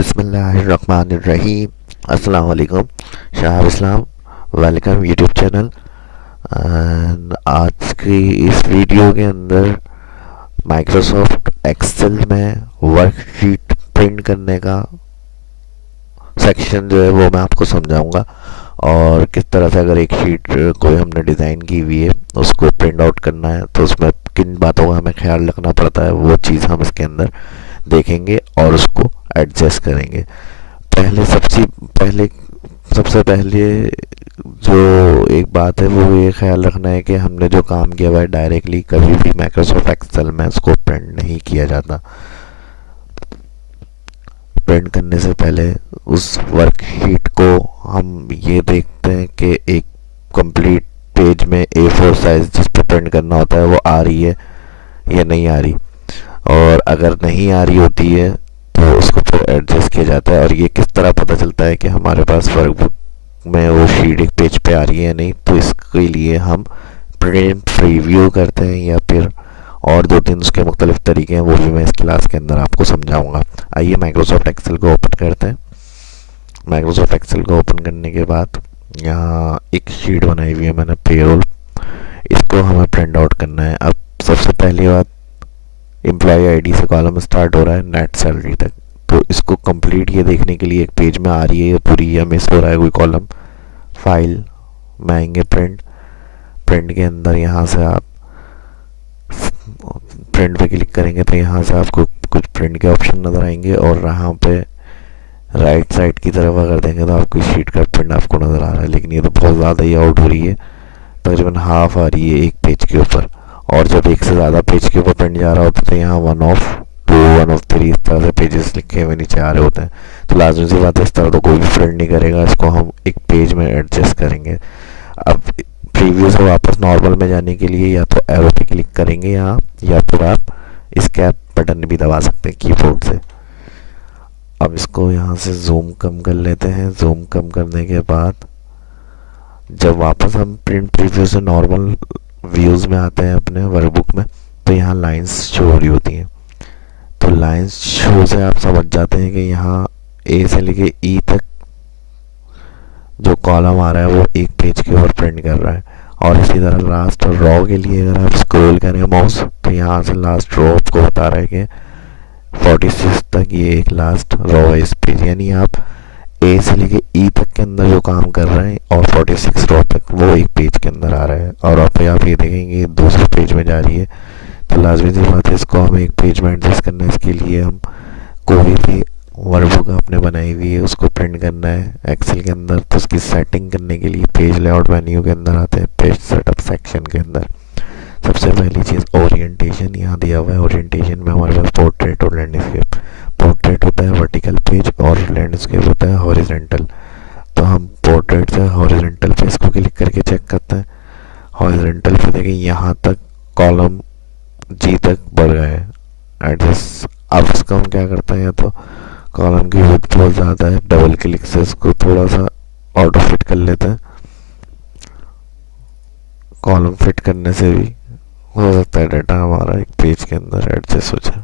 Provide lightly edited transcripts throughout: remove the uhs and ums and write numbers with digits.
बिस्मिल्लाहिर्रहमानिर्रहीम। अस्सलाम वालेकुम। शाह इस्लाम, वेलकम यूट्यूब चैनल। एंड आज की इस वीडियो के अंदर माइक्रोसॉफ्ट एक्सेल में वर्कशीट प्रिंट करने का सेक्शन जो है वो मैं आपको समझाऊंगा, और किस तरह से अगर एक शीट कोई हमने डिज़ाइन की हुई है उसको प्रिंट आउट करना है तो उसमें किन बातों का हमें ख्याल रखना पड़ता है, वो चीज़ हम इसके अंदर देखेंगे और उसको एडजस्ट करेंगे। पहले सबसे पहले जो एक बात है वो ये ख्याल रखना है कि हमने जो काम किया हुआ है डायरेक्टली कभी भी माइक्रोसॉफ्ट एक्सेल में उसको प्रिंट नहीं किया जाता। प्रिंट करने से पहले उस वर्कशीट को हम ये देखते हैं कि एक कंप्लीट पेज में A4 साइज जिस पर प्रिंट करना होता है वो आ रही है या नहीं आ रही, और अगर नहीं आ रही होती है तो उसको फिर एडजस्ट किया जाता है। और ये किस तरह पता चलता है कि हमारे पास वर्कबुक में वो शीट एक पेज पे आ रही है या नहीं, तो इसके लिए हम प्रिंट प्रीव्यू करते हैं या फिर और दो तीन उसके मुख्तलिफ तरीके हैं, वो भी मैं इस क्लास के अंदर आपको समझाऊंगा। आइए माइक्रोसॉफ्ट एक्सेल को ओपन करते हैं। माइक्रोसॉफ्ट एक्सेल को ओपन करने के बाद यहाँ एक शीट बनाई हुई है मैंने, पेरोल। इसको हमें प्रिंट आउट करना है। अब सबसे पहली बात, एम्प्लॉय आईडी से कॉलम स्टार्ट हो रहा है नेट सैलरी तक, तो इसको कंप्लीट ये देखने के लिए एक पेज में आ रही है पूरी या मिस हो रहा है कोई कॉलम, फाइल में आएंगे, प्रिंट के अंदर यहाँ से आप प्रिंट पे क्लिक करेंगे तो यहाँ से आपको कुछ प्रिंट के ऑप्शन नज़र आएंगे, और यहाँ पे राइट साइड की तरफ अगर देंगे तो आपकी शीट का प्रिंट आपको नज़र आ रहा है, लेकिन ये तो बहुत ज़्यादा ही आउट हो रही है, तकरीबन हाफ आ रही है एक पेज के ऊपर। और जब एक से ज़्यादा पेज के ऊपर प्रिंट जा रहा होता है तो यहाँ 1 ऑफ 2, 1 ऑफ 3 इस तरह से पेजेस लिखे हुए नीचे आ रहे होते हैं। तो लाजमी सी बात है, इस तरह तो कोई भी प्रिंट नहीं करेगा, इसको हम एक पेज में एडजस्ट करेंगे। अब प्रीव्यू से वापस नॉर्मल में जाने के लिए या तो एरो पे क्लिक करेंगे यहाँ, या फिर आप एस्केप बटन भी दबा सकते हैं कीबोर्ड से। अब इसको यहाँ से जूम कम कर लेते हैं। जूम कम करने के बाद जब वापस हम प्रिंट प्रीव्यू से नॉर्मल व्यूज़ में आते हैं अपने वर्कबुक में, तो यहाँ लाइंस शो हो रही होती हैं। तो लाइंस शो से आप समझ जाते हैं कि यहाँ ए से लेके ई तक जो कॉलम आ रहा है वो एक पेज के ऊपर प्रिंट कर रहा है। और इसी तरह लास्ट रो के लिए अगर आप स्क्रॉल करें माउस तो यहाँ से लास्ट रो आपको बता रहा है कि 46 तक ये एक लास्ट रो है इस पेज, यानी आप ए से लेके ई तक के अंदर जो काम कर रहे हैं और 46 रो तक वो एक पेज के अंदर आ रहा है। और आप ये देखेंगे दूसरे पेज में जा रही है, तो लाजमी सी बात है इसको हमें एक पेज में एडजस्ट करना है। इसके लिए हम कोई भी वर्कबुक आपने बनाई हुई है उसको प्रिंट करना है एक्सेल के अंदर, तो उसकी सेटिंग करने के लिए पेज लेआउट मेन्यू के अंदर आते हैं, पेज सेटअप सेक्शन के अंदर सबसे पहली चीज़ ओरिएंटेशन यहाँ दिया हुआ है। ओरिएंटेशन में हमारे पास पोर्ट्रेट और लैंडस्केप। पोर्ट्रेट होता है वर्टिकल पेज और लैंडस्केप होता है हॉरिजॉन्टल। तो हम पोर्ट्रेट से हॉरिजॉन्टल पे इसको क्लिक करके चेक करते हैं। हॉरिजॉन्टल पे देखिए यहाँ तक कॉलम जी तक बढ़ गए हैं एडजस्ट। अब इसको हम क्या करते हैं, या तो कॉलम की विड्थ बहुत ज़्यादा है, डबल क्लिक से इसको थोड़ा सा ऑटो फिट कर लेते हैं। कॉलम फिट करने से भी हो सकता है डाटा हमारा एक पेज के अंदर एडजस्ट हो जाए।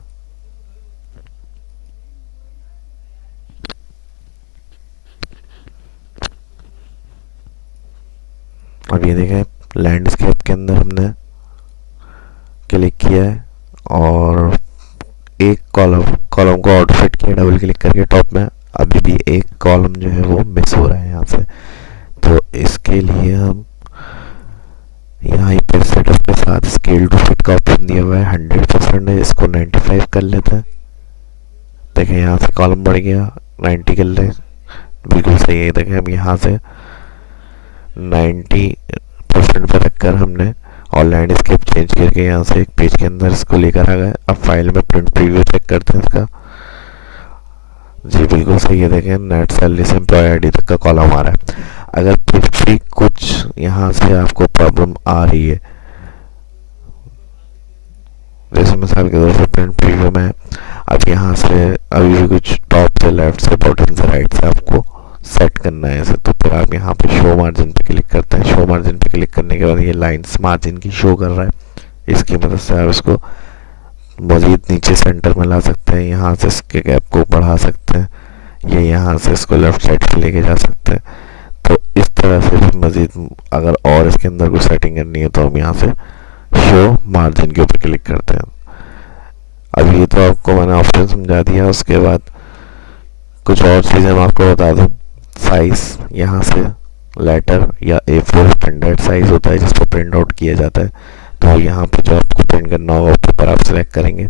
अब ये देखें लैंडस्केप के अंदर हमने क्लिक किया है और एक कॉलम को ऑटो फिट किया डबल क्लिक करके टॉप में, अभी भी एक कॉलम जो है वो मिस हो रहा है यहाँ से। तो इसके लिए हम यहाँ पे सेटअप के साथ स्केल टू फिट का ऑप्शन दिया हुआ है, 100% है, इसको 95 कर लेते हैं। देखें यहाँ से कॉलम बढ़ गया, 90 कर ले, बिल्कुल सही है। देखें अब यहाँ से 90% पर रखकर हमने और लैंडस्केप चेंज करके यहाँ से एक पेज के अंदर इसको लेकर आ गए। अब फाइल में प्रिंट प्रीव्यू चेक करते हैं इसका। जी बिल्कुल सही है, देखें नेट सैलरी से एम्प्लॉय आईडी तक का कॉलम आ रहा है। अगर फिर भी कुछ यहाँ से आपको प्रॉब्लम आ रही है, जैसे मिसाल के तौर पर प्रिंट प्रीव्यू में अब यहाँ से अभी भी कुछ टॉप से लेफ्ट से बॉटम से राइट से आपको सेट करना है इसे, तो फिर आप यहाँ पे शो मार्जिन पे क्लिक करते हैं। शो मार्जिन पे क्लिक करने के बाद ये लाइंस मार्जिन की शो कर रहा है, इसकी मदद से आप इसको मज़ीद नीचे सेंटर में ला सकते हैं। यहाँ से इसके गैप को बढ़ा सकते हैं यहाँ से इसको लेफ्ट साइड पे लेके जा सकते हैं। तो इस तरह से भी मज़ीद अगर और इसके अंदर कुछ सेटिंग करनी है तो हम यहाँ से शो मार्जिन के ऊपर क्लिक करते हैं। अब ये तो आपको मैंने ऑप्शन समझा दिया। उसके बाद कुछ और चीज़ें मैं आपको बता दूँ। साइज़, यहाँ से लेटर या A4 स्टैंडर्ड साइज़ होता है जिस पर प्रिंट आउट किया जाता है, तो यहाँ पे जो आपको प्रिंट करना होगा वो पेपर आप सेलेक्ट करेंगे।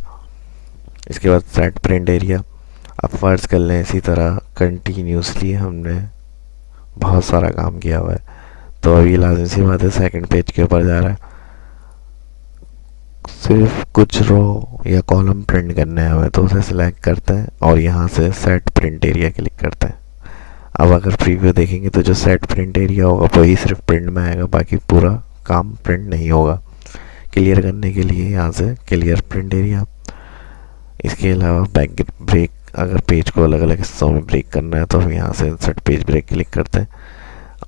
इसके बाद सेट प्रिंट एरिया। अब फर्ज कर लें इसी तरह कंटिन्यूसली हमने बहुत सारा काम किया हुआ है, तो अब ये लाजिम सी बात है सेकंड पेज के ऊपर जा रहा है, सिर्फ कुछ रो या कॉलम प्रिंट करने हैं हमें, तो उसे सिलेक्ट करते हैं और यहाँ से सेट प्रिंट एरिया क्लिक करते हैं। अब अगर प्रीव्यू देखेंगे तो जो सेट प्रिंट एरिया होगा वही सिर्फ प्रिंट में आएगा, बाकी पूरा काम प्रिंट नहीं होगा। क्लियर करने के लिए यहाँ से क्लियर प्रिंट एरिया। इसके अलावा बैक ब्रेक, अगर पेज को अलग अलग हिस्सों में ब्रेक करना है तो हम यहाँ से इंसर्ट पेज ब्रेक क्लिक करते हैं।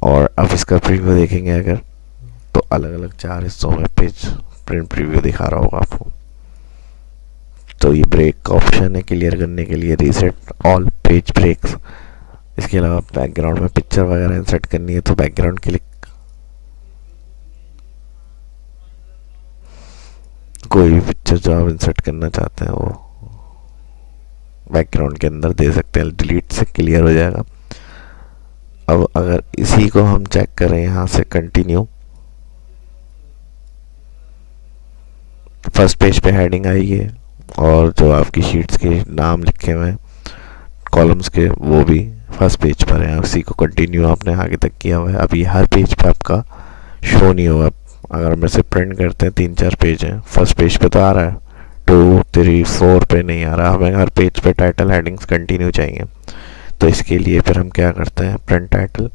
और अब इसका प्रीव्यू देखेंगे अगर, तो अलग अलग 4 हिस्सों में पेज प्रिंट प्रीव्यू दिखा रहा होगा आपको। तो ये ब्रेक का ऑप्शन है क्लियर करने के लिए, रीसेट ऑल पेज ब्रेक्स। इसके अलावा बैकग्राउंड में पिक्चर वगैरह इंसर्ट करनी है तो बैकग्राउंड क्लिक, कोई भी पिक्चर जो आप इंसर्ट करना चाहते हैं वो बैकग्राउंड के अंदर दे सकते हैं, डिलीट से क्लियर हो जाएगा। अब अगर इसी को हम चेक करें यहाँ से कंटिन्यू, फर्स्ट पेज पे हेडिंग आई है और जो आपकी शीट्स के नाम लिखे हुए हैं कॉलम्स के वो भी फर्स्ट पेज पर है। उसी को कंटिन्यू आपने आगे तक किया हुआ है। अब ये हर पेज पे आपका शो नहीं होगा। अगर हम इसे प्रिंट करते हैं 3-4 पेज हैं, फर्स्ट पेज पे तो आ रहा है, 2, 3, 4 पे नहीं आ रहा। हमें हर पेज पे टाइटल हेडिंग्स कंटिन्यू चाहिए, तो इसके लिए फिर हम क्या करते हैं, प्रिंट टाइटल,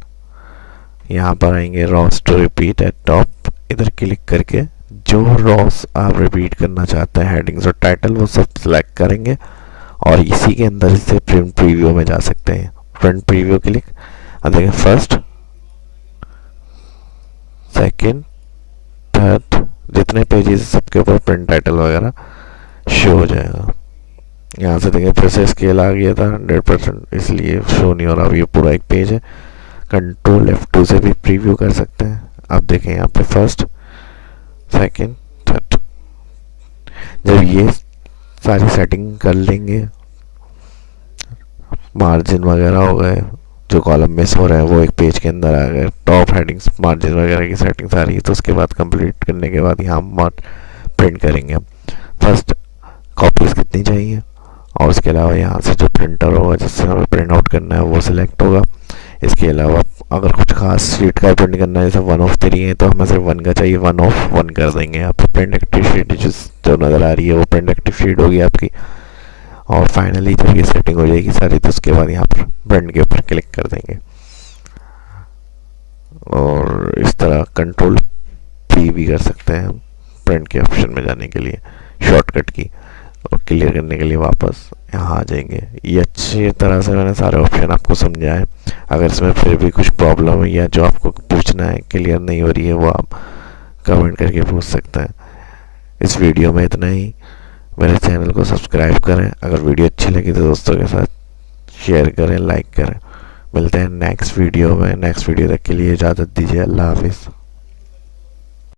यहाँ पर आएंगे rows to repeat at top, इधर क्लिक करके जो रॉस आप रिपीट करना चाहते हैं हेडिंग्स और टाइटल वो सब सिलेक्ट करेंगे और इसी के अंदर से प्रिंट प्रीव्यू में जा सकते हैं। प्रिंट प्रीव्यू क्लिक, अब देखें फर्स्ट, सेकंड, थर्ड, जितने पेजेस सबके ऊपर प्रिंट टाइटल वगैरह शो हो जाएगा। यहाँ से देखें फिर से स्केल आ गया था 100%, इसलिए शो नहीं हो रहा। अब ये पूरा एक पेज है। कंट्रोल F2 से भी प्रीव्यू कर सकते हैं। अब देखें यहाँ पे फर्स्ट, सेकंड, थर्ड। जब ये सारी सेटिंग कर लेंगे, मार्जिन वगैरह हो गए, जो कॉलम मिस हो रहे हैं वो एक पेज के अंदर आ गए, टॉप हेडिंग्स, मार्जिन वगैरह की सेटिंग सारी, तो उसके बाद कंप्लीट करने के बाद यहाँ प्रिंट करेंगे। फर्स्ट कॉपीज कितनी चाहिए और उसके अलावा यहाँ से जो प्रिंटर होगा जिससे हमें प्रिंट आउट करना है वो सिलेक्ट होगा। इसके अलावा अगर कुछ खास शीट का प्रिंट करना है, जैसे 1/3 है तो हमें सिर्फ 1 का चाहिए, 1/1 कर देंगे। यहाँ पर प्रिंट एक्टिव शीट जो नज़र आ रही है वो प्रिंट एक्टिव शीट होगी आपकी। और फाइनली जब ये सेटिंग हो जाएगी सारी, तो उसके बाद यहाँ पर प्रिंट के ऊपर क्लिक कर देंगे और इस तरह कंट्रोल P भी कर सकते हैं हम प्रिंट के ऑप्शन में जाने के लिए, शॉर्टकट की, और क्लियर करने के लिए वापस यहाँ आ जाएंगे। ये अच्छी तरह से मैंने सारे ऑप्शन आपको समझाए हैं। अगर इसमें फिर भी कुछ प्रॉब्लम है या जो आपको पूछना है क्लियर नहीं हो रही है वो आप कमेंट करके पूछ सकते हैं। इस वीडियो में इतना ही। मेरे चैनल को सब्सक्राइब करें, अगर वीडियो अच्छी लगी तो दोस्तों के साथ शेयर करें, लाइक करें। मिलते हैं नेक्स्ट वीडियो में। नेक्स्ट वीडियो तक के लिए इजाज़त दीजिए। अल्लाह हाफिज़।